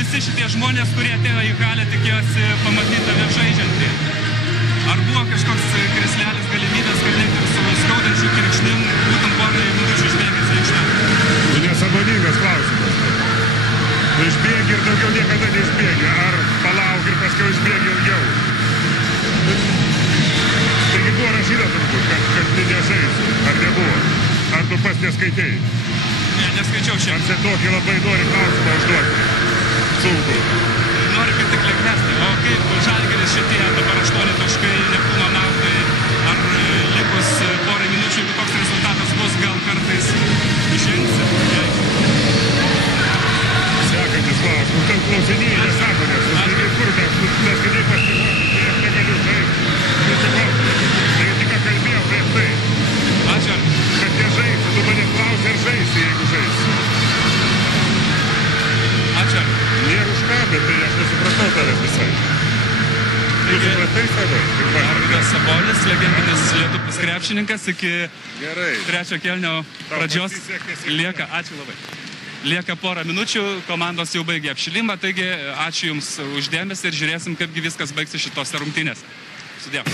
visi šitie žmonės, kurie atėjo į halę, tikėjosi pamatyti tave žaidžiantį. Ar buvo kažkoks krislelis galimybės, kad net ir su skaudančiu kirkšnim būtum porai minučių išbėgęs aikštę? Tai nesąmoningas klausimas. Tu išbėgi ir daugiau niekada neišbėgi. Ar palauk ir paskui išbėgi ilgiau? Taigi buvo rašyta turbūt, kad nežaisi. Ar nebuvo? Ar tu pats neskaitei? Ne, neskaičiau šiandien. Ar čia tokį labai nori klausimą užduoti? Sunku. Noriu kaip tik lengvesnį. O kaip Žalgiris šitie dabar 8 taškai Neptūno naudai? Ar likus porai minučių, jeigu toks rezultatas bus, gal kartais išjungsi? Sekantis klausimas. Tam klausinėjai nesąmonės. Kur mes skaitai pasiruošti, tai aš negaliu žaisti. Tai tik kalbėjau prieš tai. Ačiū. Kad nežaisi, tu mane klausi, ar žaisi, jeigu žaisi. Ačiū. Nėra už ką, bet tai aš nesupratau tavęs visai. Tu supratai save? Arvydas Sabonis, legendinis Lietuvos krepšininkas, iki trečio kėlinio pradžios lieka. Ačiū labai. Lieka porą minučių, komandos jau baigė apšilimą, taigi ačiū Jums už dėmesį ir žiūrėsim, kaipgi viskas baigsis šitose rungtynėse. Sudėm.